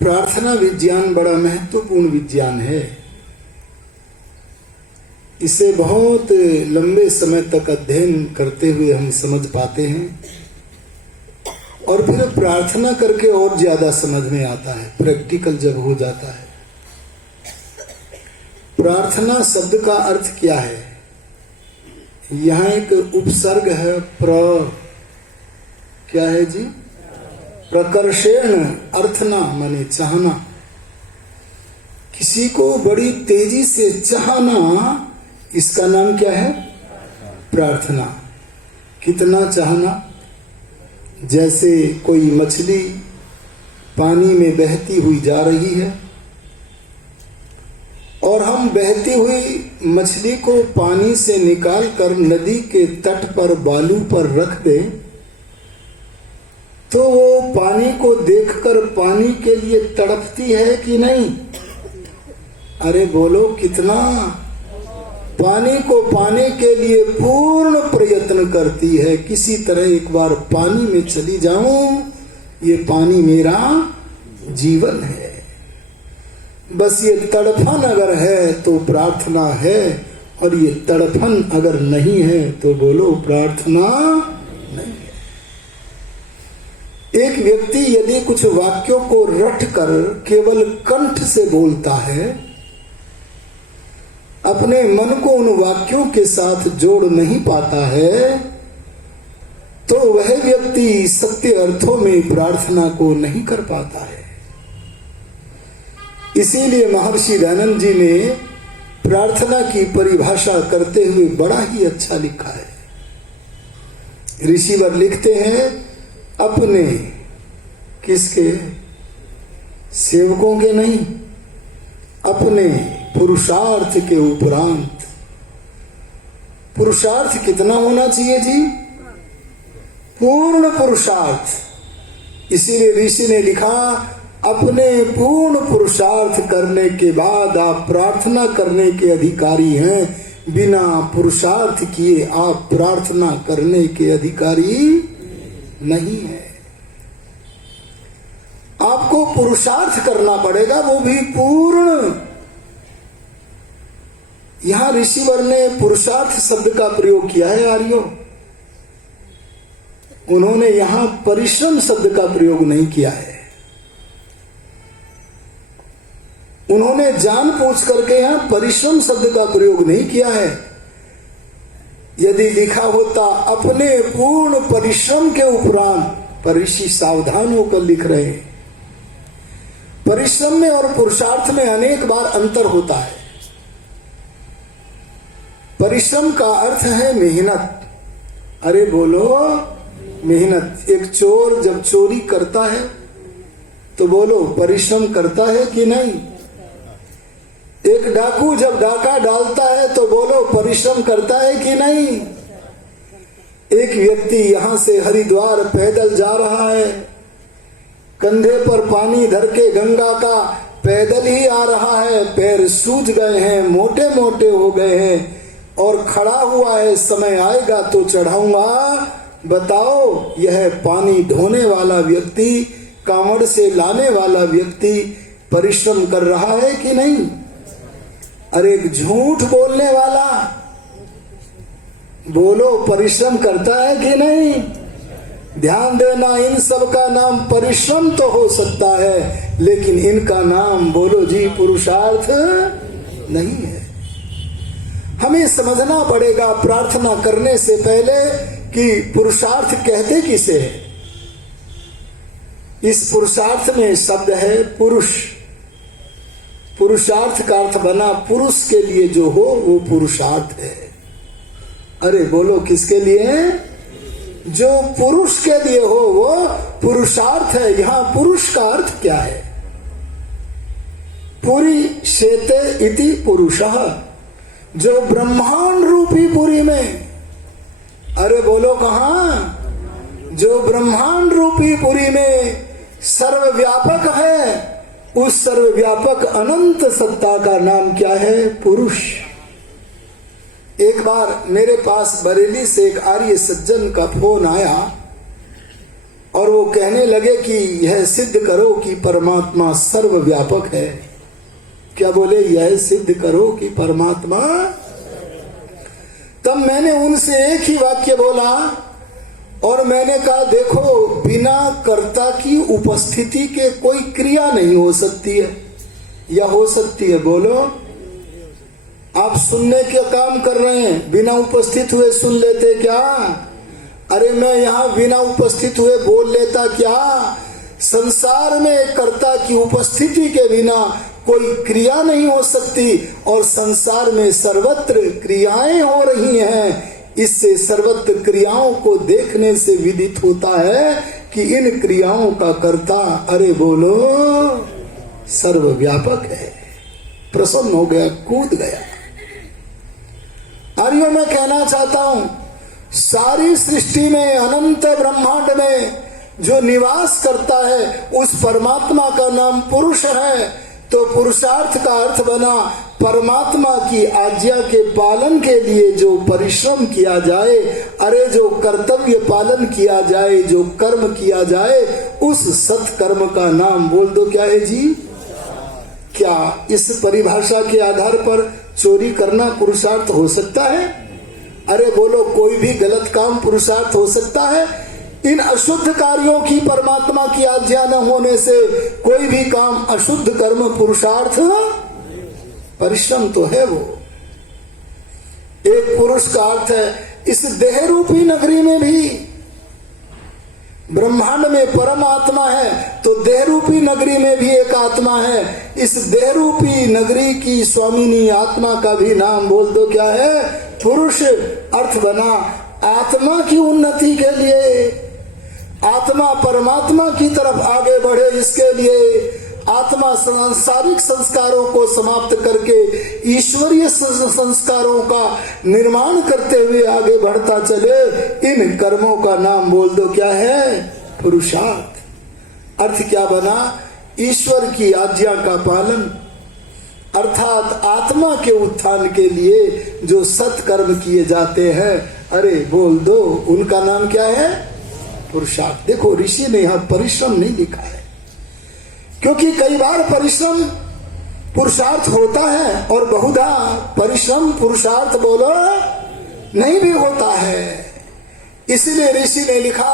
प्रार्थना विज्ञान बड़ा महत्वपूर्ण विज्ञान है। इसे बहुत लंबे समय तक अध्ययन करते हुए हम समझ पाते हैं और फिर प्रार्थना करके और ज्यादा समझ में आता है, प्रैक्टिकल जब हो जाता है। प्रार्थना शब्द का अर्थ क्या है? यहाँ एक उपसर्ग है, क्या है जी? प्रकर्षेण अर्थना, माने चाहना। किसी को बड़ी तेजी से चाहना, इसका नाम क्या है? प्रार्थना। कितना चाहना? जैसे कोई मछली पानी में बहती हुई जा रही है और हम बहती हुई मछली को पानी से निकालकर नदी के तट पर बालू पर रख दें तो वो पानी को देखकर पानी के लिए तड़पती है कि नहीं? अरे बोलो कितना? पानी को पाने के लिए पूर्ण प्रयत्न करती है। किसी तरह एक बार पानी में चली जाऊं, ये पानी मेरा जीवन है। बस ये तड़फन अगर है तो प्रार्थना है, और ये तड़फन अगर नहीं है तो बोलो प्रार्थना नहीं है। एक व्यक्ति यदि कुछ वाक्यों को रट कर केवल कंठ से बोलता है, अपने मन को उन वाक्यों के साथ जोड़ नहीं पाता है, तो वह व्यक्ति सत्य अर्थों में प्रार्थना को नहीं कर पाता है। इसीलिए महर्षि दयानंद जी ने प्रार्थना की परिभाषा करते हुए बड़ा ही अच्छा लिखा है। ऋषिवर लिखते हैं, अपने किसके? सेवकों के नहीं, अपने पुरुषार्थ के उपरांत। पुरुषार्थ कितना होना चाहिए जी? पूर्ण पुरुषार्थ। इसीलिए ऋषि ने लिखा, अपने पूर्ण पुरुषार्थ करने के बाद आप प्रार्थना करने के अधिकारी हैं। बिना पुरुषार्थ किए आप प्रार्थना करने के अधिकारी नहीं है। आपको पुरुषार्थ करना पड़ेगा, वो भी पूर्ण। यहां ऋषिवर ने पुरुषार्थ शब्द का प्रयोग किया है आर्यों। उन्होंने यहां परिश्रम शब्द का प्रयोग नहीं किया है। उन्होंने जान पूछ करके यहां परिश्रम शब्द का प्रयोग नहीं किया है। यदि लिखा होता अपने पूर्ण परिश्रम के उपरांत, पर ऋषि सावधान होकर लिख रहे हैं। परिश्रम में और पुरुषार्थ में अनेक बार अंतर होता है। परिश्रम का अर्थ है मेहनत। अरे बोलो मेहनत। एक चोर जब चोरी करता है तो बोलो परिश्रम करता है कि नहीं? एक डाकू जब डाका डालता है तो बोलो परिश्रम करता है कि नहीं? एक व्यक्ति यहां से हरिद्वार पैदल जा रहा है, कंधे पर पानी धर के गंगा का पैदल ही आ रहा है, पैर सूज गए हैं, मोटे मोटे हो गए हैं और खड़ा हुआ है, समय आएगा तो चढ़ाऊंगा। बताओ, यह पानी ढोने वाला व्यक्ति, कांवड़ से लाने वाला व्यक्ति परिश्रम कर रहा है कि नहीं? अरे एक झूठ बोलने वाला बोलो परिश्रम करता है कि नहीं? ध्यान देना, इन सब का नाम परिश्रम तो हो सकता है, लेकिन इनका नाम बोलो जी पुरुषार्थ नहीं है। हमें समझना पड़ेगा प्रार्थना करने से पहले कि पुरुषार्थ कहते किसे है। इस पुरुषार्थ में शब्द है पुरुष। पुरुषार्थ का अर्थ बना पुरुष के लिए जो हो वो पुरुषार्थ है। अरे बोलो किसके लिए है? जो पुरुष के लिए हो वो पुरुषार्थ है। यहां पुरुष का अर्थ क्या है? पुरी शेते इति पुरुषः, जो ब्रह्मांड रूपी पुरी में। अरे बोलो कहां? जो ब्रह्मांड रूपी पुरी में सर्वव्यापक है, उस सर्वव्यापक अनंत सत्ता का नाम क्या है? पुरुष। एक बार मेरे पास बरेली से एक आर्य सज्जन का फोन आया और वो कहने लगे कि यह सिद्ध करो कि परमात्मा सर्वव्यापक है। क्या बोले? यह सिद्ध करो कि परमात्मा। तब मैंने उनसे एक ही वाक्य बोला और मैंने कहा, देखो, बिना कर्ता की उपस्थिति के कोई क्रिया नहीं हो सकती है, या हो सकती है? बोलो। आप सुनने के काम कर रहे हैं, बिना उपस्थित हुए सुन लेते क्या? अरे मैं यहां बिना उपस्थित हुए बोल लेता क्या? संसार में कर्ता की उपस्थिति के बिना कोई क्रिया नहीं हो सकती, और संसार में सर्वत्र क्रियाएं हो रही हैं। इससे सर्वत्र क्रियाओं को देखने से विदित होता है कि इन क्रियाओं का कर्ता, अरे बोलो, सर्वव्यापक है। प्रसन्न हो गया, कूद गया। आर्यों, मैं कहना चाहता हूं, सारी सृष्टि में, अनंत ब्रह्मांड में जो निवास करता है उस परमात्मा का नाम पुरुष है। तो पुरुषार्थ का अर्थ बना परमात्मा की आज्ञा के पालन के लिए जो परिश्रम किया जाए, अरे जो कर्तव्य पालन किया जाए, जो कर्म किया जाए, उस सत्कर्म का नाम बोल दो, क्या है जी? क्या इस परिभाषा के आधार पर चोरी करना पुरुषार्थ हो सकता है? अरे बोलो, कोई भी गलत काम पुरुषार्थ हो सकता है? इन अशुद्ध कार्यों की परमात्मा की आज्ञा न होने से कोई भी काम अशुद्ध कर्म पुरुषार्थ, परिश्रम तो है वो। एक पुरुष का अर्थ है इस देह रूपी नगरी में भी, ब्रह्मांड में परमात्मा है तो देह रूपी नगरी में भी एक आत्मा है। इस देह रूपी नगरी की स्वामिनी आत्मा का भी नाम बोल दो, क्या है? पुरुष। अर्थ बना आत्मा की उन्नति के लिए, आत्मा परमात्मा की तरफ आगे बढ़े, इसके लिए आत्मा सांसारिक संस्कारों को समाप्त करके ईश्वरीय संस्कारों का निर्माण करते हुए आगे बढ़ता चले। इन कर्मों का नाम बोल दो, क्या है? पुरुषार्थ। अर्थ क्या बना? ईश्वर की आज्ञा का पालन, अर्थात आत्मा के उत्थान के लिए जो सत्कर्म किए जाते हैं, अरे बोल दो, उनका नाम क्या है? पुरुषार्थ। देखो, ऋषि ने यहां परिश्रम नहीं लिखा है, क्योंकि कई बार परिश्रम पुरुषार्थ होता है और बहुधा परिश्रम पुरुषार्थ बोलो नहीं भी होता है। इसलिए ऋषि ने लिखा,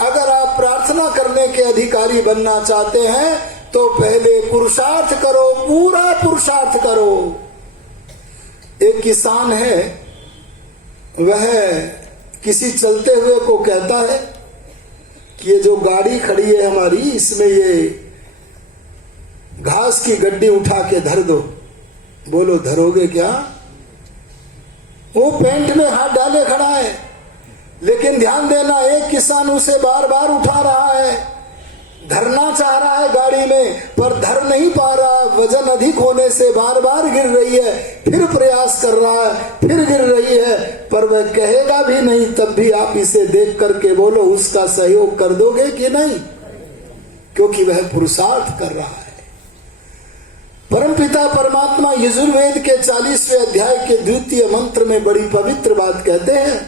अगर आप प्रार्थना करने के अधिकारी बनना चाहते हैं तो पहले पुरुषार्थ करो, पूरा पुरुषार्थ करो। एक किसान है, वह किसी चलते हुए को कहता है कि ये जो गाड़ी खड़ी है हमारी, इसमें ये घास की गड्डी उठा के धर दो। बोलो, धरोगे क्या? वो पेंट में हाथ डाले खड़ा है, लेकिन ध्यान देना, एक किसान उसे बार बार उठा रहा है, धरना चाह रहा है गाड़ी में, पर धर नहीं पा रहा, वजन अधिक होने से बार बार गिर रही है, फिर प्रयास कर रहा है, फिर गिर रही है, पर वह कहेगा भी नहीं। तब भी आप इसे देख करके बोलो, उसका सहयोग कर दोगे कि नहीं? क्योंकि वह पुरुषार्थ कर रहा है। परमपिता परमात्मा यजुर्वेद के 40वें अध्याय के 2 मंत्र में बड़ी पवित्र बात कहते हैं,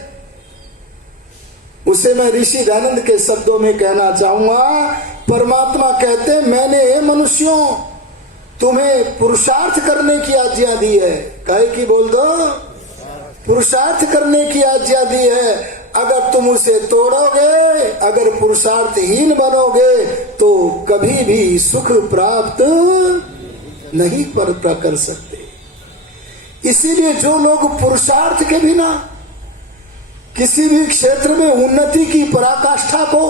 उसे मैं ऋषि दयानंद के शब्दों में कहना चाहूंगा। परमात्मा कहते हैं, मैंने मनुष्यों तुम्हें पुरुषार्थ करने की आज्ञा दी है। काहे की बोल दो? पुरुषार्थ करने की आज्ञा दी है। अगर तुम उसे तोड़ोगे, अगर पुरुषार्थहीन बनोगे, तो कभी भी सुख प्राप्त नहीं कर सकते। इसीलिए जो लोग पुरुषार्थ के बिना किसी भी क्षेत्र में उन्नति की पराकाष्ठा को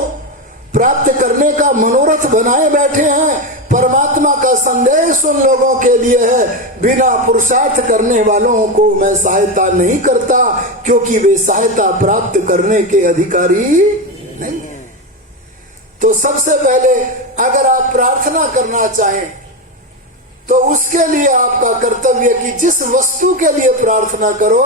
प्राप्त करने का मनोरथ बनाए बैठे हैं, परमात्मा का संदेश उन लोगों के लिए है, बिना पुरुषार्थ करने वालों को मैं सहायता नहीं करता, क्योंकि वे सहायता प्राप्त करने के अधिकारी नहीं है। तो सबसे पहले अगर आप प्रार्थना करना चाहें तो उसके लिए आपका कर्तव्य कि जिस वस्तु के लिए प्रार्थना करो,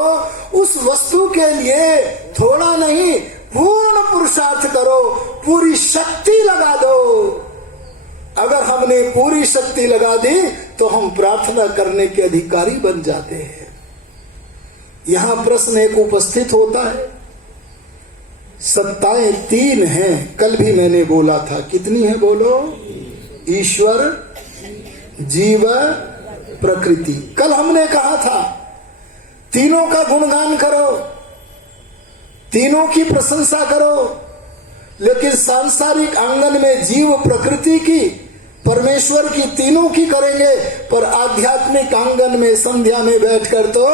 उस वस्तु के लिए थोड़ा नहीं, पूर्ण पुरुषार्थ करो, पूरी शक्ति लगा दो। अगर हमने पूरी शक्ति लगा दी तो हम प्रार्थना करने के अधिकारी बन जाते हैं। यहां प्रश्न एक उपस्थित होता है, सत्ताएं तीन हैं। कल भी मैंने बोला था, कितनी है बोलो? ईश्वर, जीव, प्रकृति। कल हमने कहा था तीनों का गुणगान करो, तीनों की प्रशंसा करो, लेकिन सांसारिक आंगन में जीव, प्रकृति की, परमेश्वर की, तीनों की करेंगे, पर आध्यात्मिक आंगन में संध्या में बैठकर तो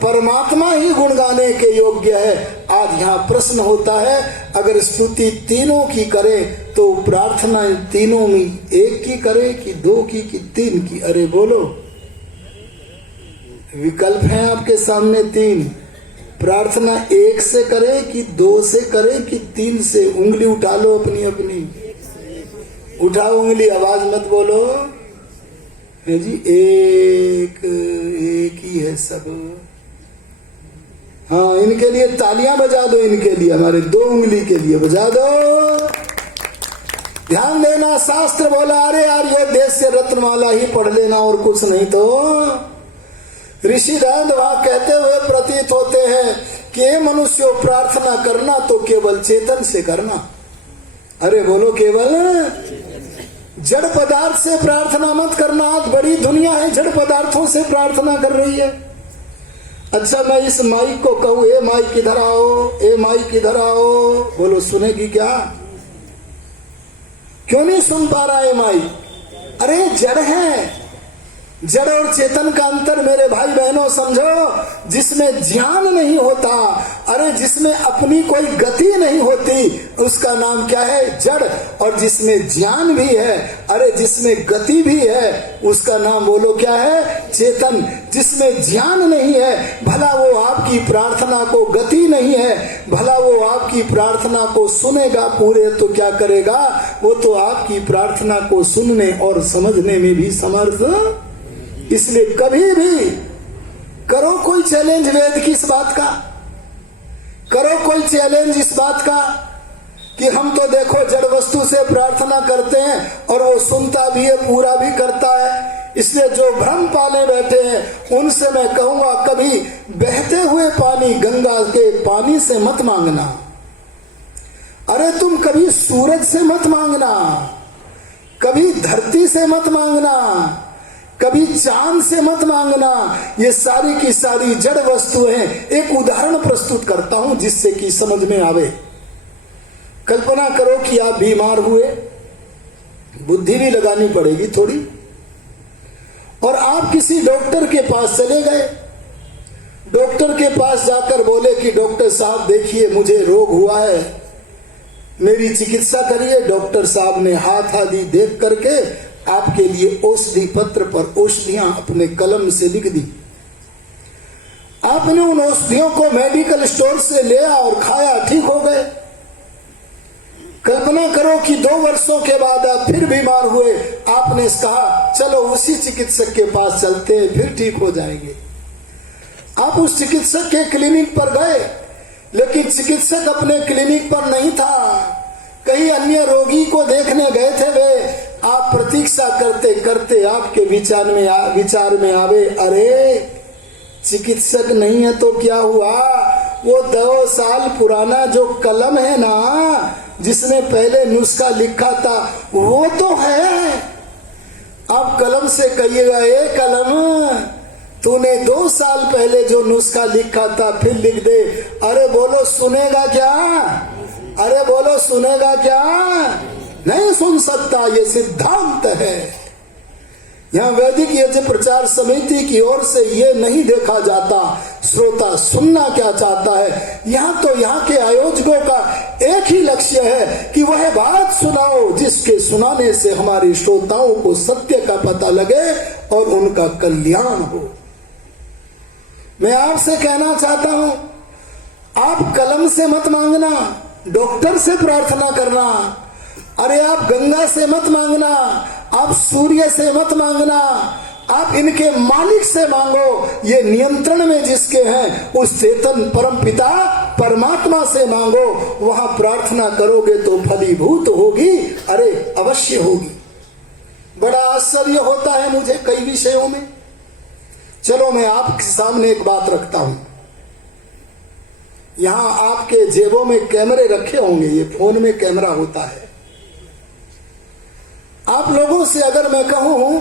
परमात्मा ही गुण गाने के योग्य है। आज यहाँ प्रश्न होता है, अगर स्तुति तीनों की करे तो प्रार्थना तीनों में एक की करे कि दो की कि तीन की? अरे बोलो, विकल्प हैं आपके सामने तीन। प्रार्थना एक से करे कि दो से करे कि तीन से? उंगली उठा लो अपनी अपनी, उठाओ उंगली, आवाज मत बोलो है जी। एक ही है सब। हाँ, इनके लिए तालियां बजा दो, इनके लिए, हमारे दो उंगली के लिए बजा दो। ध्यान देना, शास्त्र बोला अरे यार ये देश से रत्नमाला ही पढ़ लेना और कुछ नहीं तो। ऋषि दंड वहां कहते हुए प्रतीत होते हैं कि मनुष्यों प्रार्थना करना तो केवल चेतन से करना। अरे बोलो, केवल जड़ पदार्थ से प्रार्थना मत करना। आज बड़ी दुनिया है जड़ पदार्थों से प्रार्थना कर रही है। अच्छा, मैं इस माइक को कहूं, ए माइक इधर आओ, ए माइक इधर आओ, बोलो सुनेगी क्या? क्यों नहीं सुन पा रहा है माइक? अरे जड़ है, जड़ और चेतन का अंतर मेरे भाई बहनों समझो। जिसमें ध्यान नहीं होता, अरे जिसमें अपनी कोई गति नहीं होती, उसका नाम क्या है? जड़। और जिसमें ध्यान भी है, अरे जिसमें गति भी है, उसका नाम बोलो क्या है? चेतन। जिसमें ध्यान नहीं है, भला वो आपकी प्रार्थना को, गति नहीं है, भला वो आपकी प्रार्थना को सुनेगा पूरे तो क्या करेगा? वो तो आपकी प्रार्थना को सुनने और समझने में भी समर्थ। इसलिए कभी भी करो कोई चैलेंज वेद की इस बात का, करो कोई चैलेंज इस बात का कि हम तो देखो जड़ वस्तु से प्रार्थना करते हैं और वो सुनता भी है, पूरा भी करता है। इसलिए जो भ्रम पाले बैठे हैं उनसे मैं कहूंगा, कभी बहते हुए पानी, गंगा के पानी से मत मांगना। अरे तुम कभी सूरज से मत मांगना, कभी धरती से मत मांगना, कभी चांद से मत मांगना। ये सारी की सारी जड़ वस्तु है। एक उदाहरण प्रस्तुत करता हूं जिससे कि समझ में आवे। कल्पना करो कि आप बीमार हुए, बुद्धि भी लगानी पड़ेगी थोड़ी, और आप किसी डॉक्टर के पास चले गए। डॉक्टर के पास जाकर बोले कि डॉक्टर साहब देखिए मुझे रोग हुआ है, मेरी चिकित्सा करिए। डॉक्टर साहब ने हाथ आदि देख करके आपके लिए औषधि पत्र पर औषधियां अपने कलम से लिख दी। आपने उन औषधियों को मेडिकल स्टोर से लिया और खाया, ठीक हो गए। कल्पना करो कि 2 वर्षों के बाद आप फिर बीमार हुए। आपने कहा चलो उसी चिकित्सक के पास चलते हैं, फिर ठीक हो जाएंगे। आप उस चिकित्सक के क्लिनिक पर गए, लेकिन चिकित्सक अपने क्लिनिक पर नहीं था, कहीं अन्य रोगी को देखने गए थे वे। आप प्रतीक्षा करते करते आपके विचार में आवे, अरे चिकित्सक नहीं है तो क्या हुआ? वो 2 साल पुराना जो कलम है ना, जिसने पहले नुस्खा लिखा था, वो तो है। आप कलम से कहिएगा, ए कलम तूने 2 साल पहले जो नुस्खा लिखा था फिर लिख दे। अरे बोलो सुनेगा क्या? अरे बोलो सुनेगा क्या? नहीं सुन सकता। ये सिद्धांत है। यहाँ वैदिक यज्ञ प्रचार समिति की ओर से ये नहीं देखा जाता श्रोता सुनना क्या चाहता है। यहाँ तो यहाँ के आयोजकों का एक ही लक्ष्य है कि वह बात सुनाओ जिसके सुनाने से हमारे श्रोताओं को सत्य का पता लगे और उनका कल्याण हो। मैं आपसे कहना चाहता हूं, आप कलम से मत मांगना, डॉक्टर से प्रार्थना करना। अरे आप गंगा से मत मांगना, आप सूर्य से मत मांगना, आप इनके मालिक से मांगो। ये नियंत्रण में जिसके हैं उस चेतन परम पिता परमात्मा से मांगो। वहां प्रार्थना करोगे तो फलीभूत होगी। अरे अवश्य होगी। बड़ा आश्चर्य होता है मुझे कई विषयों में। चलो मैं आपके सामने एक बात रखता हूं। यहां आपके जेबों में कैमरे रखे होंगे, ये फोन में कैमरा होता है। आप लोगों से अगर मैं कहूं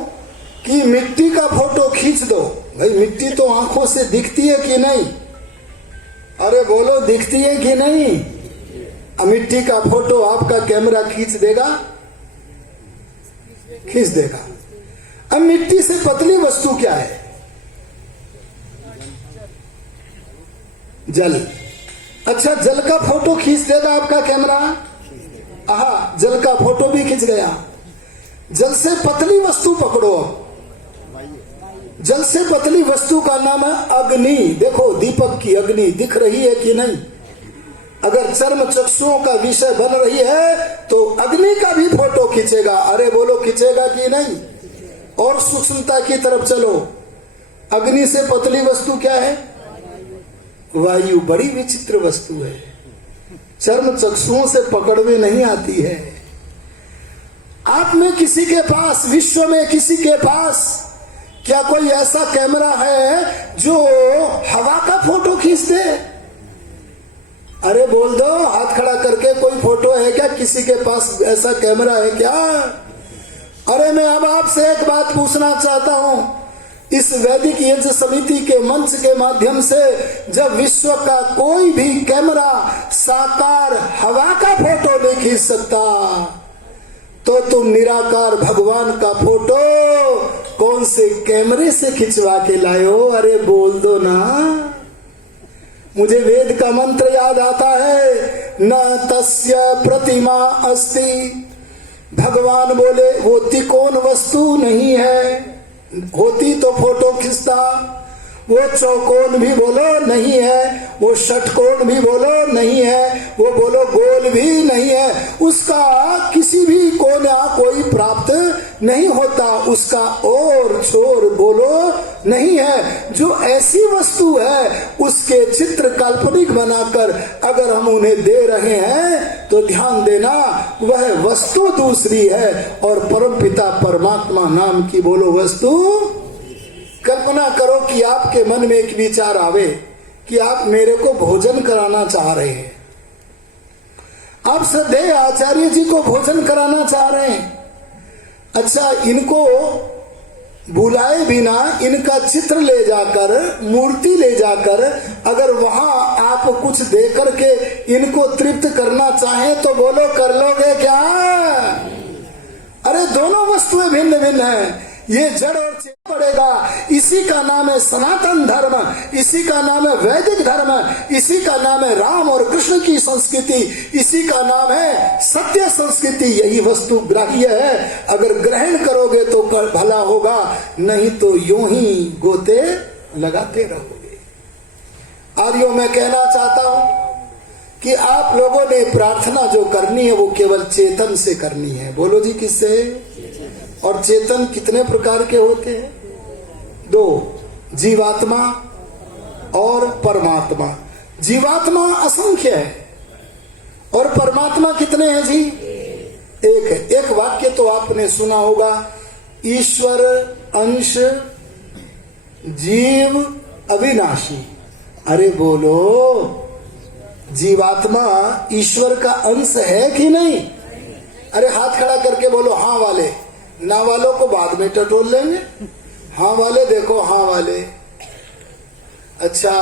कि मिट्टी का फोटो खींच दो, भाई मिट्टी तो आंखों से दिखती है कि नहीं? अरे बोलो, दिखती है कि नहीं? मिट्टी का फोटो आपका कैमरा खींच देगा? खींच देगा। अब मिट्टी से पतली वस्तु क्या है? जल। अच्छा, जल का फोटो खींच देगा आपका कैमरा? आहा, जल का फोटो भी खींच गया। जल से पतली वस्तु पकड़ो। जल से पतली वस्तु का नाम है अग्नि। देखो, दीपक की अग्नि दिख रही है कि नहीं? अगर चर्म चक्षुओं का विषय बन रही है तो अग्नि का भी फोटो खींचेगा। अरे बोलो, खींचेगा कि नहीं? और सूक्ष्मता की तरफ चलो। अग्नि से पतली वस्तु क्या है? वायु। बड़ी विचित्र वस्तु है, चर्म चक्षुओं से पकड़ में नहीं आती है। आप में किसी के पास, विश्व में किसी के पास क्या कोई ऐसा कैमरा है जो हवा का फोटो खींच दे? अरे बोल दो, हाथ खड़ा करके, कोई फोटो है क्या? किसी के पास ऐसा कैमरा है क्या? अरे मैं अब आपसे एक बात पूछना चाहता हूं। इस वैदिक यज्ञ समिति के मंच के माध्यम से जब विश्व का कोई भी कैमरा साकार हवा का फोटो नहीं खींच सकता, तो तुम निराकार भगवान का फोटो कौन से कैमरे से खिंचवा के लाए हो? अरे बोल दो ना। मुझे वेद का मंत्र याद आता है, न तस्य प्रतिमा अस्ति। भगवान बोले वो त्रिकोण वस्तु नहीं है, होती तो फोटो खींचता। वो चौकोन भी बोलो नहीं है, वो षटकोण भी बोलो नहीं है, वो बोलो गोल भी नहीं है, उसका किसी भी कोना कोई प्राप्त नहीं होता, उसका और छोर बोलो नहीं है। जो ऐसी वस्तु है उसके चित्र काल्पनिक बनाकर अगर हम उन्हें दे रहे हैं तो ध्यान देना, वह वस्तु दूसरी है और परमपिता परमात्मा नाम की बोलो वस्तु। कल्पना करो कि आपके मन में एक विचार आवे कि आप मेरे को भोजन कराना चाह रहे हैं, आप श्रद्धेय आचार्य जी को भोजन कराना चाह रहे हैं। अच्छा, इनको बुलाए बिना इनका चित्र ले जाकर, मूर्ति ले जाकर अगर वहां आप कुछ दे करके इनको तृप्त करना चाहें तो बोलो, कर लोगे क्या? अरे दोनों वस्तुएं भिन्न भिन्न हैं, ये जड़ और चेतन पड़ेगा। इसी का नाम है सनातन धर्म, इसी का नाम है वैदिक धर्म, इसी का नाम है राम और कृष्ण की संस्कृति, इसी का नाम है सत्य संस्कृति। यही वस्तु ग्राह्य है, अगर ग्रहण करोगे तो भला होगा, नहीं तो यूं ही गोते लगाते रहोगे। आर्यों, मैं कहना चाहता हूं कि आप लोगों ने प्रार्थना जो करनी है वो केवल चेतन से करनी है। बोलो जी, किससे? और चेतन कितने प्रकार के होते हैं? दो, जीवात्मा और परमात्मा। जीवात्मा असंख्य है और परमात्मा कितने हैं जी? एक है। एक वाक्य तो आपने सुना होगा, ईश्वर अंश जीव अविनाशी। अरे बोलो, जीवात्मा ईश्वर का अंश है कि नहीं? अरे हाथ खड़ा करके बोलो हाँ वाले, ना वालों को बाद में टटोल लेंगे। हाँ वाले देखो, हाँ वाले। अच्छा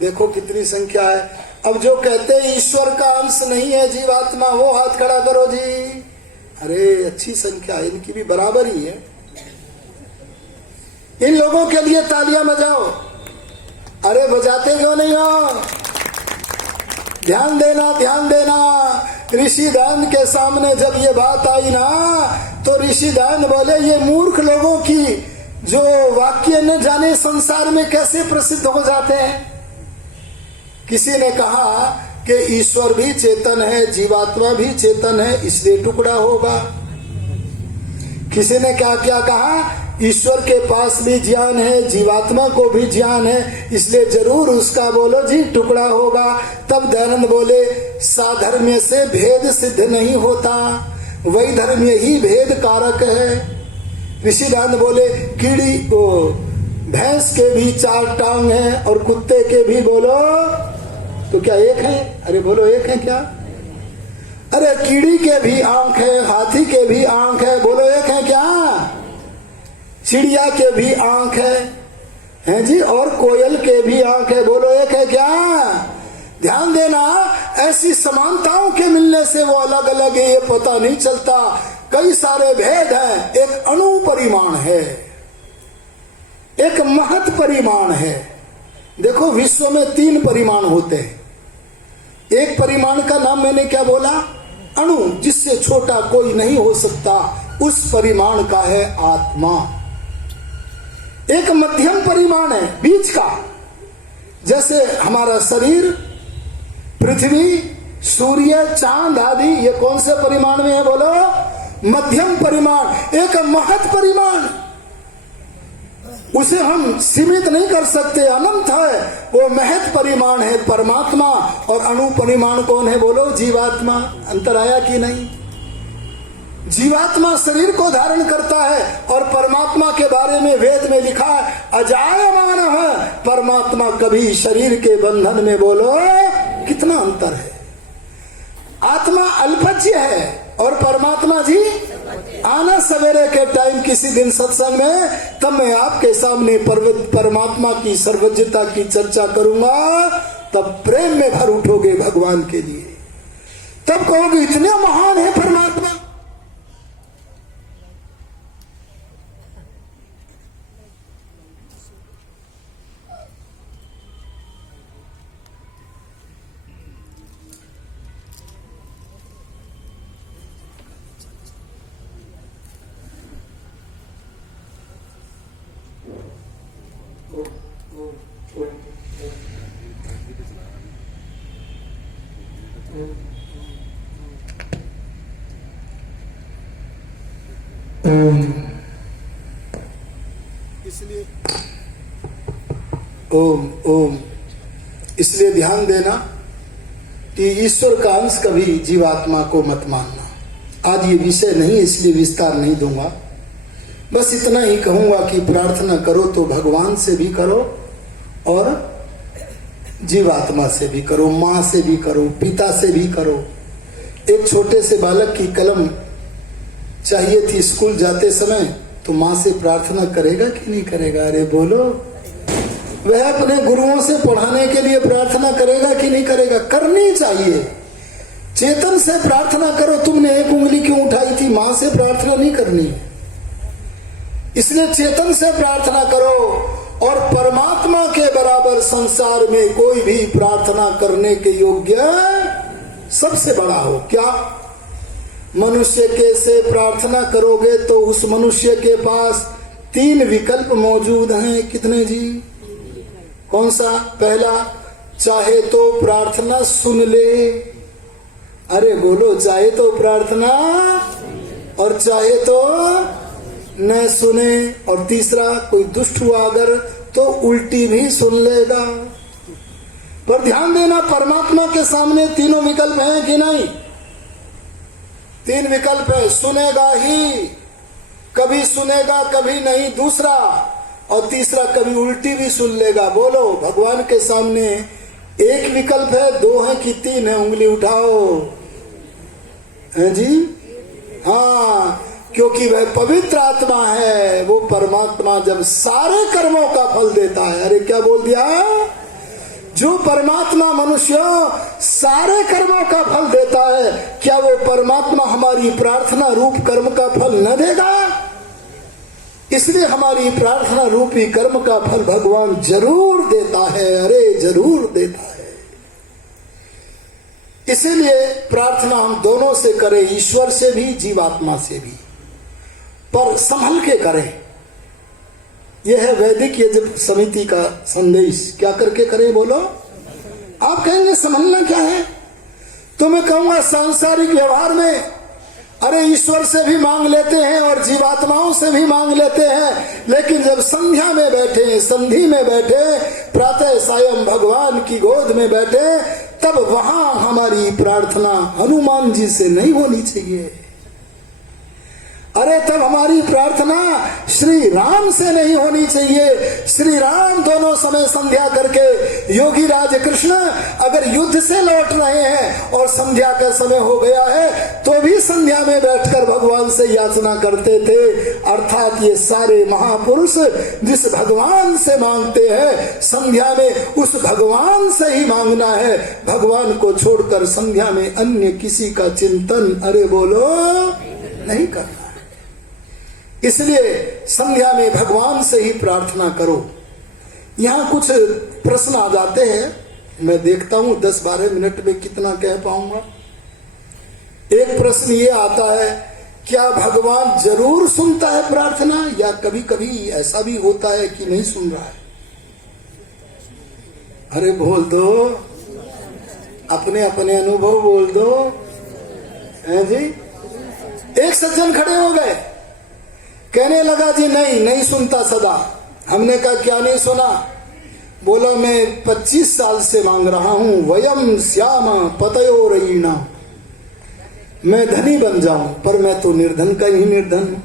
देखो कितनी संख्या है। अब जो कहते हैं ईश्वर का अंश नहीं है जीवात्मा, वो हाथ खड़ा करो जी। अरे अच्छी संख्या है, इनकी भी बराबर ही है। इन लोगों के लिए तालियां बजाओ। अरे बजाते क्यों नहीं हो? ध्यान देना, ध्यान देना। ऋषि दान के सामने जब ये बात आई ना, तो ऋषि दान बोले ये मूर्ख लोगों की जो वाक्य न जाने संसार में कैसे प्रसिद्ध हो जाते हैं। किसी ने कहा कि ईश्वर भी चेतन है, जीवात्मा भी चेतन है, इसलिए टुकड़ा होगा। किसी ने क्या क्या कहा, ईश्वर के पास भी ज्ञान है, जीवात्मा को भी ज्ञान है, इसलिए जरूर उसका बोलो जी टुकड़ा होगा। तब दयानंद बोले साधर्म्य से भेद सिद्ध नहीं होता, वही धर्म्य ही भेद कारक है। ऋषिदान बोले कीड़ी भैंस के भी 4 टांग हैं और कुत्ते के भी बोलो तो क्या एक है? अरे बोलो एक है क्या? अरे कीड़ी के भी आंख है, हाथी के भी आंख है, बोलो एक है क्या? चिड़िया के भी आंख है जी, और कोयल के भी आंख है, बोलो एक है क्या? ध्यान देना, ऐसी समानताओं के मिलने से वो अलग अलग है ये पता नहीं चलता। कई सारे भेद हैं। एक अणु परिमाण है, एक महत परिमाण है। देखो विश्व में 3 परिमाण होते हैं। एक परिमाण का नाम मैंने क्या बोला? अणु, जिससे छोटा कोई नहीं हो सकता, उस परिमाण का है आत्मा। एक मध्यम परिमाण है, बीच का, जैसे हमारा शरीर, पृथ्वी, सूर्य, चांद आदि, ये कौन से परिमाण में है बोलो? मध्यम परिमाण। एक महत परिमाण, उसे हम सीमित नहीं कर सकते, अनंत है, वो महत परिमाण है परमात्मा। और अणु परिमाण कौन है बोलो? जीवात्मा। अंतर आया कि नहीं? जीवात्मा शरीर को धारण करता है और परमात्मा के बारे में वेद में लिखा है अजायमान है, परमात्मा कभी शरीर के बंधन में, बोलो कितना अंतर है। आत्मा अल्पज्य है और परमात्मा जी, आना सवेरे के टाइम किसी दिन सत्संग में, तब मैं आपके सामने परमात्मा की सर्वज्ञता की चर्चा करूंगा। तब प्रेम में भर उठोगे भगवान के लिए, तब कहोगे इतने महान है परमात्मा। इसलिए ओम ओम, इसलिए ध्यान देना कि ईश्वर का अंश कभी जीवात्मा को मत मानना। आज ये विषय नहीं, इसलिए विस्तार नहीं दूंगा। बस इतना ही कहूंगा कि प्रार्थना करो तो भगवान से भी करो और जीवात्मा से भी करो, माँ से भी करो, पिता से भी करो। एक छोटे से बालक की कलम चाहिए थी स्कूल जाते समय, तो माँ से प्रार्थना करेगा कि नहीं करेगा? अरे बोलो। वह अपने गुरुओं से पढ़ाने के लिए प्रार्थना करेगा कि नहीं करेगा? करनी चाहिए। चेतन से प्रार्थना करो। तुमने एक उंगली क्यों उठाई थी? माँ से प्रार्थना नहीं करनी है, इसलिए चेतन से प्रार्थना करो। और परमात्मा के बराबर संसार में कोई भी प्रार्थना करने के योग्य सबसे बड़ा हो क्या? मनुष्य के से प्रार्थना करोगे तो उस मनुष्य के पास 3 विकल्प मौजूद हैं। कितने जी? कौन सा? पहला, चाहे तो प्रार्थना सुन ले। अरे बोलो, चाहे तो प्रार्थना और चाहे तो न सुने। और तीसरा, कोई दुष्ट हुआ अगर तो उल्टी भी सुन लेगा। पर ध्यान देना, परमात्मा के सामने तीनों विकल्प हैं कि नहीं? 3 विकल्प है। सुनेगा ही, कभी सुनेगा कभी नहीं, दूसरा, और तीसरा कभी उल्टी भी सुन लेगा। बोलो, भगवान के सामने 1 विकल्प है, 2 है कि 3 है? उंगली उठाओ। है जी? हाँ, क्योंकि वह पवित्र आत्मा है। वो परमात्मा जब सारे कर्मों का फल देता है, अरे क्या बोल दिया? जो परमात्मा मनुष्यों सारे कर्मों का फल देता है, क्या वो परमात्मा हमारी प्रार्थना रूप कर्म का फल न देगा? इसलिए हमारी प्रार्थना रूपी कर्म का फल भगवान जरूर देता है। अरे जरूर देता है। इसीलिए प्रार्थना हम दोनों से करें, ईश्वर से भी, जीवात्मा से भी, पर संभल के करें। यह है वैदिक यज्ञ समिति का संदेश। क्या करके करें बोलो? आप कहेंगे संभलना क्या है? तो मैं कहूंगा सांसारिक व्यवहार में अरे ईश्वर से भी मांग लेते हैं और जीवात्माओं से भी मांग लेते हैं, लेकिन जब संध्या में बैठे, संधि में बैठे, प्रातः सायं भगवान की गोद में बैठे, तब वहां हमारी प्रार्थना हनुमान जी से नहीं होनी चाहिए। अरे तब हमारी प्रार्थना श्री राम से नहीं होनी चाहिए। श्री राम दोनों समय संध्या करके, योगी राज कृष्ण अगर युद्ध से लौट रहे हैं और संध्या का समय हो गया है तो भी संध्या में बैठकर भगवान से याचना करते थे। अर्थात ये सारे महापुरुष जिस भगवान से मांगते हैं, संध्या में उस भगवान से ही मांगना है। भगवान को छोड़कर संध्या में अन्य किसी का चिंतन, अरे बोलो, नहीं करना। इसलिए संध्या में भगवान से ही प्रार्थना करो। यहाँ कुछ प्रश्न आ जाते हैं, मैं देखता हूं 10-12 मिनट में कितना कह पाऊंगा। एक प्रश्न ये आता है, क्या भगवान जरूर सुनता है प्रार्थना, या कभी कभी ऐसा भी होता है कि नहीं सुन रहा है? अरे बोल दो, अपने अपने अनुभव बोल दो। है जी? एक सज्जन खड़े हो गए, कहने लगा जी नहीं सुनता सदा। हमने कहा क्या नहीं सुना? बोला मैं 25 साल से मांग रहा हूं, वयम श्यामा पतयोरयिणा, मैं धनी बन जाऊं, पर मैं तो निर्धन का ही निर्धन हूं।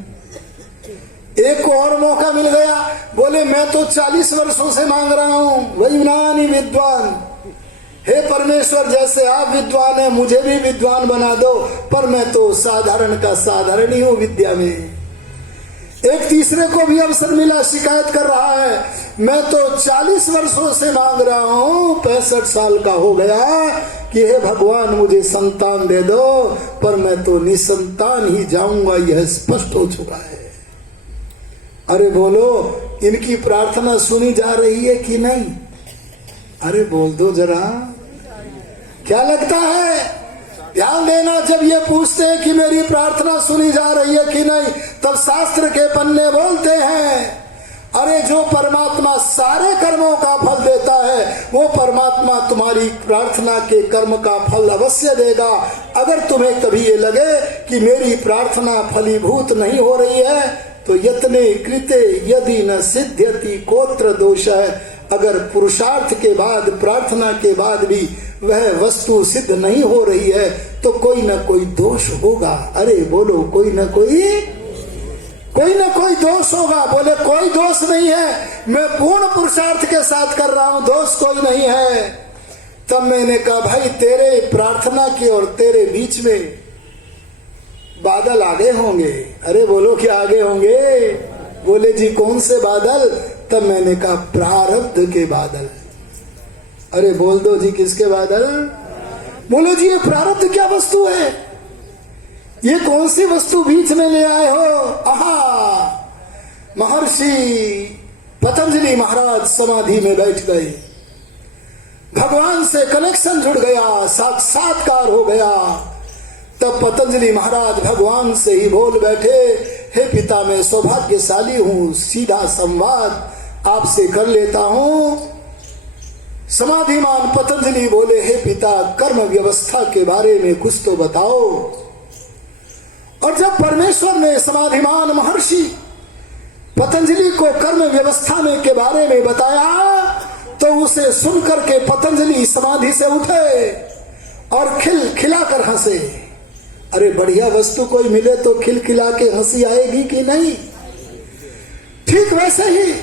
एक को और मौका मिल गया, बोले मैं तो 40 वर्षों से मांग रहा हूं, वैनानि विद्वान, हे परमेश्वर जैसे आप विद्वान है मुझे भी विद्वान बना दो, पर मैं तो साधारण का साधारण ही हूं विद्या में। एक तीसरे को भी अवसर मिला, शिकायत कर रहा है, मैं तो 40 वर्षों से मांग रहा हूं, 65 साल का हो गया कि हे भगवान मुझे संतान दे दो, पर मैं तो निसंतान ही जाऊंगा, यह स्पष्ट हो चुका है। अरे बोलो, इनकी प्रार्थना सुनी जा रही है कि नहीं? अरे बोल दो जरा, क्या लगता है? ध्यान देना, जब ये पूछते हैं कि मेरी प्रार्थना सुनी जा रही है कि नहीं, तब शास्त्र के पन्ने बोलते हैं, अरे जो परमात्मा सारे कर्मों का फल देता है वो परमात्मा तुम्हारी प्रार्थना के कर्म का फल अवश्य देगा। अगर तुम्हें कभी ये लगे कि मेरी प्रार्थना फलीभूत नहीं हो रही है तो यत्ने कृते यदि न सिद्ध्यति कोत्र दोष है। अगर पुरुषार्थ के बाद, प्रार्थना के बाद भी वह वस्तु सिद्ध नहीं हो रही है तो कोई न कोई दोष होगा। अरे बोलो, कोई न कोई दोष होगा। बोले कोई दोष नहीं है, मैं पूर्ण पुरुषार्थ के साथ कर रहा हूं, दोष कोई नहीं है। तब मैंने कहा भाई तेरे प्रार्थना के और तेरे बीच में बादल आगे होंगे। अरे बोलो क्या आगे होंगे? बोले जी कौन से बादल? तब मैंने कहा प्रारब्ध के बादल। अरे बोल दो जी किसके बादल? बोलो जी ये प्रारब्ध क्या वस्तु है? ये कौन सी वस्तु बीच में ले आए हो? आहा, महर्षि पतंजलि महाराज समाधि में बैठ गए, भगवान से कनेक्शन जुड़ गया, साक्षात्कार हो गया। तब पतंजलि महाराज भगवान से ही बोल बैठे, हे पिता मैं सौभाग्यशाली हूं, सीधा संवाद आपसे कर लेता हूं। समाधिमान पतंजलि बोले, हे पिता कर्म व्यवस्था के बारे में कुछ तो बताओ। और जब परमेश्वर ने समाधिमान महर्षि पतंजलि को कर्म व्यवस्था में के बारे में बताया तो उसे सुनकर के पतंजलि समाधि से उठे और खिलखिलाकर हंसे। अरे बढ़िया वस्तु कोई मिले तो खिलखिला के हंसी आएगी कि नहीं? ठीक वैसे ही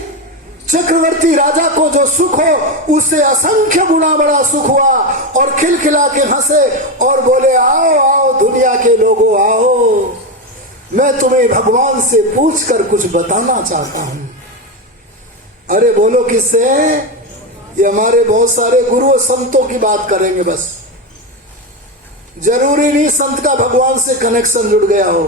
चक्रवर्ती राजा को जो सुख हो उससे असंख्य गुना बड़ा सुख हुआ और खिलखिला के हंसे और बोले, आओ आओ दुनिया के लोगों आओ, मैं तुम्हें भगवान से पूछकर कुछ बताना चाहता हूं। अरे बोलो किससे? ये हमारे बहुत सारे गुरु और संतों की बात करेंगे बस। जरूरी नहीं संत का भगवान से कनेक्शन जुड़ गया हो,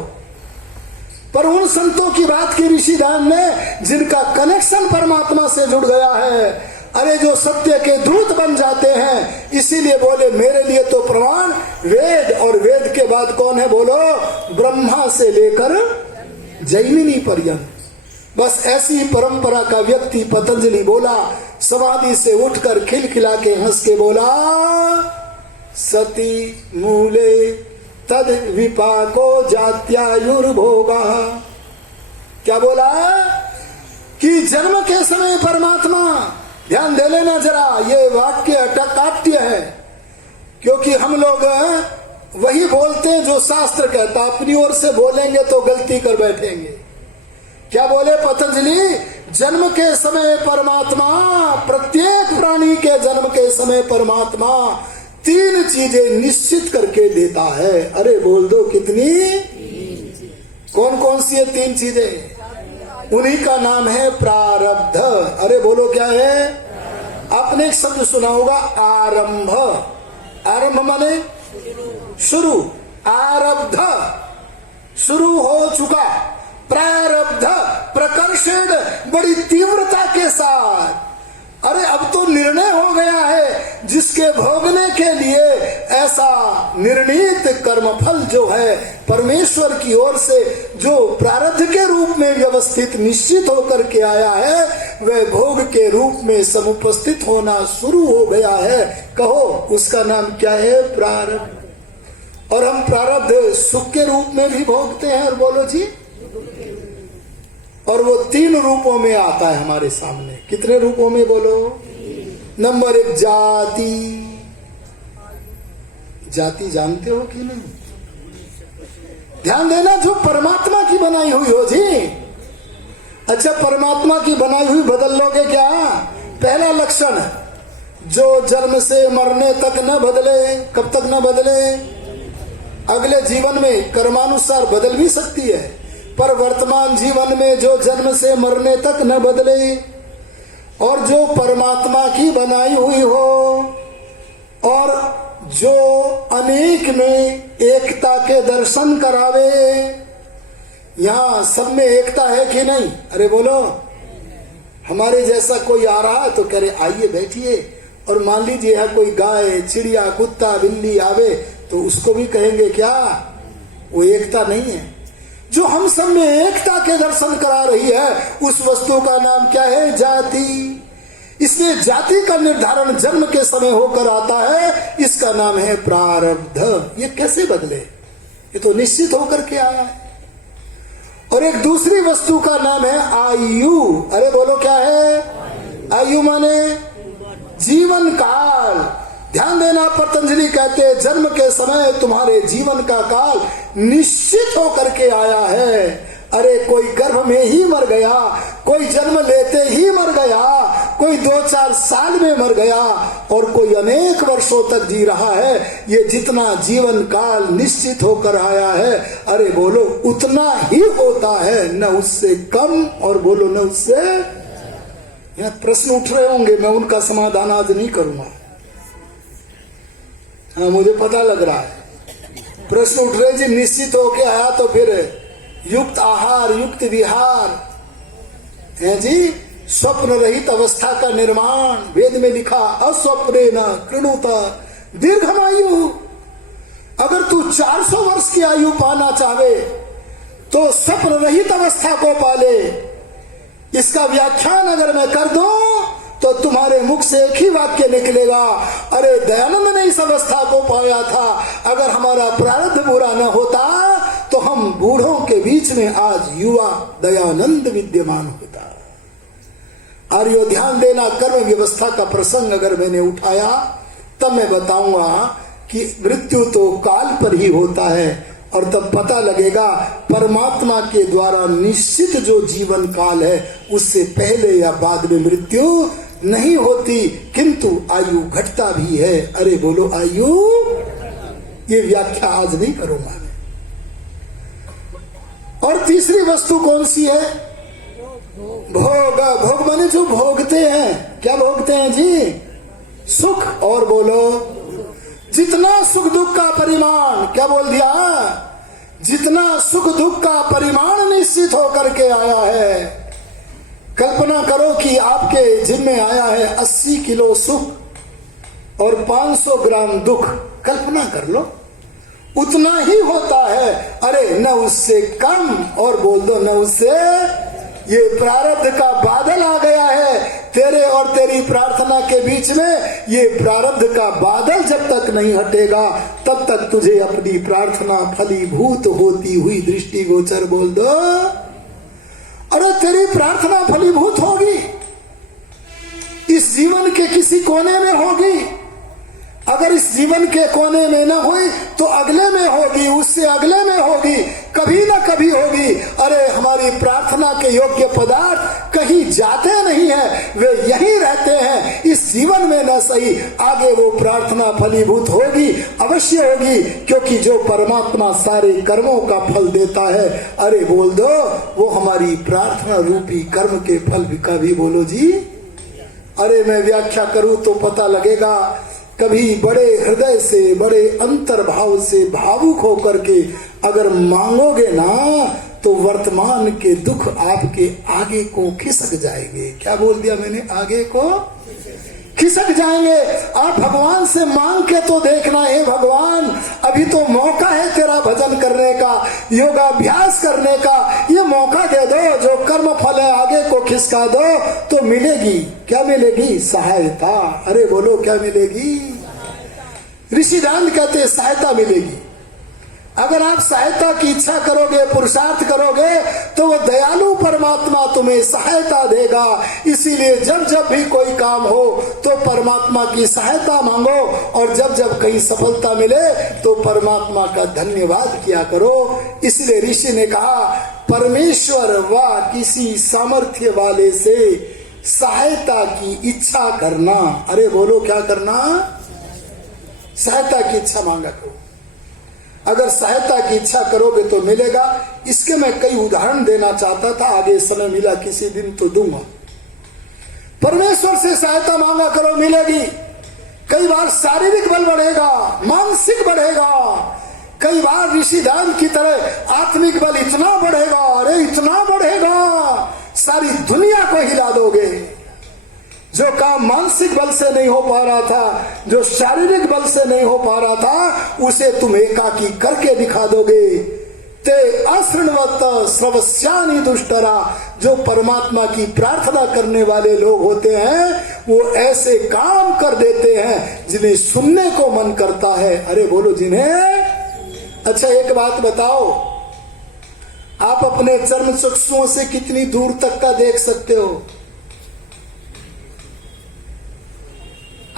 पर उन संतों की बात की ऋषिदान ने जिनका कनेक्शन परमात्मा से जुड़ गया है, अरे जो सत्य के दूत बन जाते हैं। इसीलिए बोले मेरे लिए तो प्रमाण वेद, और वेद के बाद कौन है? बोलो ब्रह्मा से लेकर जैमिनी पर्यंत। बस ऐसी परंपरा का व्यक्ति पतंजलि बोला, समाधि से उठकर खिलखिला के हंस के बोला, सती मूले तद विपाको जात्यायुर्भोगा। क्या बोला? कि जन्म के समय परमात्मा, ध्यान दे लेना जरा, ये वाक्य अटकाट्य है, क्योंकि हम लोग वही बोलते हैं जो शास्त्र कहता, अपनी ओर से बोलेंगे तो गलती कर बैठेंगे। क्या बोले पतंजलि? जन्म के समय परमात्मा, प्रत्येक प्राणी के जन्म के समय परमात्मा 3 चीजें निश्चित करके देता है। अरे बोल दो कितनी? कौन कौन सी है 3 चीजें? उन्हीं का नाम है प्रारब्ध। अरे बोलो क्या है? आपने एक शब्द सुना होगा आरंभ। आरंभ माने शुरू, आरब्ध शुरू हो चुका, प्रारब्ध प्रकर्षण बड़ी तीव्रता के साथ। अरे अब तो निर्णय हो गया है, जिसके भोगने के लिए ऐसा निर्णीत कर्मफल जो है परमेश्वर की ओर से जो प्रारब्ध के रूप में व्यवस्थित निश्चित होकर के आया है, वह भोग के रूप में समुपस्थित होना शुरू हो गया है। कहो उसका नाम क्या है? प्रारब्ध। और हम प्रारब्ध सुख के रूप में भी भोगते हैं। और बोलो जी, और वो 3 रूपों में आता है हमारे सामने। कितने रूपों में बोलो? नंबर 1 जाति। जाति जानते हो कि नहीं? ध्यान देना, जो परमात्मा की बनाई हुई हो जी। अच्छा, परमात्मा की बनाई हुई बदल लोगे क्या? पहला लक्षण, जो जन्म से मरने तक न बदले। कब तक न बदले? अगले जीवन में कर्मानुसार बदल भी सकती है, पर वर्तमान जीवन में जो जन्म से मरने तक न बदले, और जो परमात्मा की बनाई हुई हो, और जो अनेक में एकता के दर्शन करावे। यहाँ सब में एकता है कि नहीं? अरे बोलो। हमारे जैसा कोई आ रहा तो कह रहे आइए बैठिए, और मान लीजिए है कोई गाय, चिड़िया, कुत्ता, बिल्ली आवे तो उसको भी कहेंगे क्या? वो एकता नहीं है। जो हम सब में एकता के दर्शन करा रही है, उस वस्तु का नाम क्या है? जाति। इसलिए जाति का निर्धारण जन्म के समय होकर आता है, इसका नाम है प्रारब्ध। ये कैसे बदले? ये तो निश्चित होकर के आया है। और एक दूसरी वस्तु का नाम है आयु। अरे बोलो क्या है? आयु माने जीवन काल। ध्यान देना, पतंजलि कहते हैं जन्म के समय तुम्हारे जीवन का काल निश्चित होकर के आया है। अरे कोई गर्भ में ही मर गया, कोई जन्म लेते ही मर गया, कोई 2-4 साल में मर गया, और कोई अनेक वर्षों तक जी रहा है। ये जितना जीवन काल निश्चित होकर आया है, अरे बोलो उतना ही होता है, न उससे कम, और बोलो न उससे। यहाँ प्रश्न उठ रहे होंगे, मैं उनका समाधान आज नहीं करूंगा। हाँ, मुझे पता लग रहा है प्रश्न उठ रहे जी। निश्चित होके आया तो फिर युक्त आहार, युक्त विहार है जी। स्वप्न रहित अवस्था का निर्माण, वेद में लिखा अस्वप्नेन कृणुत दीर्घमायु। अगर तू 400 वर्ष की आयु पाना चाहे तो स्वप्न रहित अवस्था को पाले। इसका व्याख्यान अगर मैं कर दूं तो तुम्हारे मुख से एक ही वाक्य निकलेगा, अरे दयानंद ने इस अवस्था को पाया था। अगर हमारा प्रारब्ध बुरा न होता तो हम बूढ़ों के बीच में आज युवा दयानंद विद्यमान होता। आर्यो ध्यान देना, कर्म व्यवस्था का प्रसंग अगर मैंने उठाया तब मैं बताऊंगा कि मृत्यु तो काल पर ही होता है, और तब पता लगेगा परमात्मा के द्वारा निश्चित जो जीवन काल है उससे पहले या बाद में मृत्यु नहीं होती, किंतु आयु घटता भी है। अरे बोलो आयु। ये व्याख्या आज नहीं करूंगा मैं। और तीसरी वस्तु कौन सी है? भोग। भोग माने जो भोगते हैं। क्या भोगते हैं जी? सुख। और बोलो जितना सुख दुख का परिमाण, क्या बोल दिया? जितना सुख दुख का परिमाण निश्चित होकर के आया है। कल्पना करो कि आपके जिम्मे आया है 80 किलो सुख और 500 ग्राम दुख। कल्पना कर लो, उतना ही होता है। अरे न उससे कम, और बोल दो न उससे। ये प्रारब्ध का बादल आ गया है तेरे और तेरी प्रार्थना के बीच में। ये प्रारब्ध का बादल जब तक नहीं हटेगा तब तक तुझे अपनी प्रार्थना फलीभूत होती हुई दृष्टिगोचर। बोल दो, अरे तेरी प्रार्थना फलीभूत होगी, इस जीवन के किसी कोने में होगी। अगर अगर इस जीवन के कोने में न हुई तो अगले में होगी, उससे अगले में होगी, कभी ना कभी होगी। अरे हमारी प्रार्थना के योग्य पदार्थ कहीं जाते नहीं है, वे यहीं रहते हैं। इस जीवन में न सही, आगे वो प्रार्थना फलीभूत होगी, अवश्य होगी, क्योंकि जो परमात्मा सारे कर्मों का फल देता है, अरे बोल दो, वो हमारी प्रार्थना रूपी कर्म के फल का भी बोलो जी। अरे मैं व्याख्या करूं तो पता लगेगा। कभी बड़े हृदय से, बड़े अंतर्भाव से भावुक होकर के अगर मांगोगे ना, तो वर्तमान के दुख आपके आगे को खिसक जाएंगे। क्या बोल दिया मैंने? आगे को खिसक जाएंगे। आप भगवान से मांग के तो देखना है, भगवान अभी तो मौका है तेरा भजन करने का, योगाभ्यास करने का, ये मौका दे दो। जो कर्म फल है आगे को खिसका दो तो मिलेगी। क्या मिलेगी? सहायता। अरे बोलो क्या मिलेगी? ऋषिदान कहते हैं सहायता मिलेगी। अगर आप सहायता की इच्छा करोगे, पुरुषार्थ करोगे, तो वो दयालु परमात्मा तुम्हें सहायता देगा। इसीलिए जब जब भी कोई काम हो तो परमात्मा की सहायता मांगो, और जब जब कहीं सफलता मिले तो परमात्मा का धन्यवाद किया करो। इसलिए ऋषि ने कहा, परमेश्वर व किसी सामर्थ्य वाले से सहायता की इच्छा करना। अरे बोलो क्या करना? सहायता की इच्छा मांगा करो। अगर सहायता की इच्छा करोगे तो मिलेगा। इसके मैं कई उदाहरण देना चाहता था, आगे समय मिला किसी दिन तो दूंगा। परमेश्वर से सहायता मांगा करो, मिलेगी। कई बार शारीरिक बल बढ़ेगा, मानसिक बढ़ेगा। कई बार ऋषिदान की तरह आत्मिक बल इतना बढ़ेगा, अरे इतना बढ़ेगा, सारी दुनिया को हिला दोगे। जो काम मानसिक बल से नहीं हो पा रहा था, जो शारीरिक बल से नहीं हो पा रहा था, उसे तुम एकाकी करके दिखा दोगे। ते अशृण्वत श्रवस्यानि दुष्टरा। जो परमात्मा की प्रार्थना करने वाले लोग होते हैं, वो ऐसे काम कर देते हैं जिन्हें सुनने को मन करता है। अरे बोलो जिन्हें। अच्छा एक बात बताओ, आप अपने चर्म चक्षुओं से कितनी दूर तक का देख सकते हो?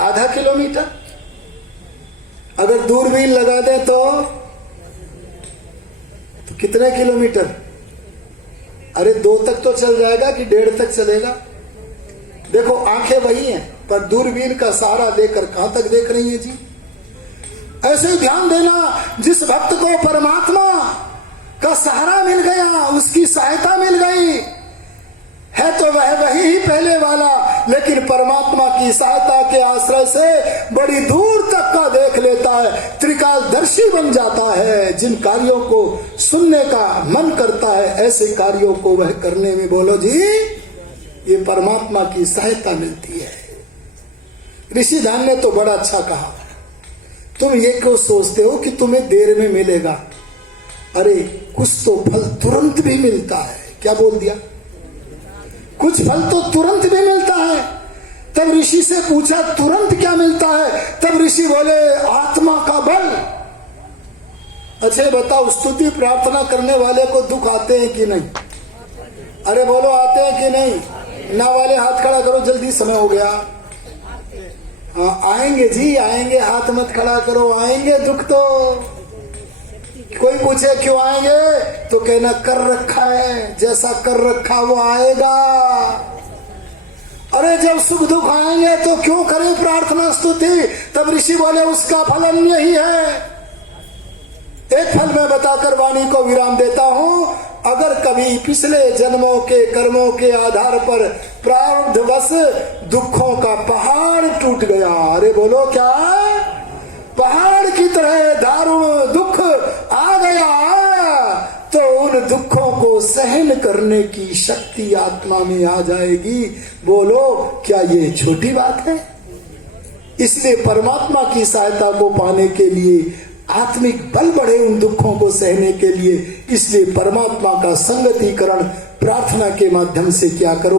आधा किलोमीटर। अगर दूरबीन लगा दें तो कितने किलोमीटर? अरे 2 तक तो चल जाएगा कि 1.5 तक चलेगा? देखो आंखें वही हैं, पर दूरबीन का सहारा लेकर कहां तक देख रही है जी। ऐसे ही ध्यान देना, जिस भक्त को परमात्मा का सहारा मिल गया, उसकी सहायता मिल गई है, तो वह वही ही पहले वाला, लेकिन परमात्मा की सहायता के आश्रय से बड़ी दूर तक का देख लेता है, त्रिकालदर्शी बन जाता है। जिन कार्यों को सुनने का मन करता है, ऐसे कार्यों को वह करने में, बोलो जी, ये परमात्मा की सहायता मिलती है। ऋषिदान ने तो बड़ा अच्छा कहा, तुम ये क्यों सोचते हो कि तुम्हें देर में मिलेगा? अरे कुछ तो फल तुरंत भी मिलता है। क्या बोल दिया? कुछ फल तो तुरंत भी मिलता है। तब ऋषि से पूछा तुरंत क्या मिलता है? तब ऋषि बोले आत्मा का बल। अच्छा बताओ, स्तुति प्रार्थना करने वाले को दुख आते हैं कि नहीं? अरे बोलो आते हैं कि नहीं? ना वाले हाथ खड़ा करो, जल्दी समय हो गया। हाँ आएंगे जी, आएंगे, हाथ मत खड़ा करो, आएंगे दुख तो। कोई पूछे क्यों आएंगे तो कहना कर रखा है, जैसा कर रखा वो आएगा। अरे जब सुख दुख आएंगे तो क्यों करें प्रार्थना स्तुति? तब ऋषि बोले उसका फल अन्य ही है। एक फल मैं बताकर वाणी को विराम देता हूं। अगर कभी पिछले जन्मों के कर्मों के आधार पर प्रारब्धवश दुखों का पहाड़ टूट गया, अरे बोलो क्या, पहाड़ की तरह दारुण दुख आ गया, तो उन दुखों को सहन करने की शक्ति आत्मा में आ जाएगी। बोलो क्या ये छोटी बात है? इसलिए परमात्मा की सहायता को पाने के लिए आत्मिक बल बढ़े उन दुखों को सहने के लिए। इसलिए परमात्मा का संगतिकरण प्रार्थना के माध्यम से क्या करो।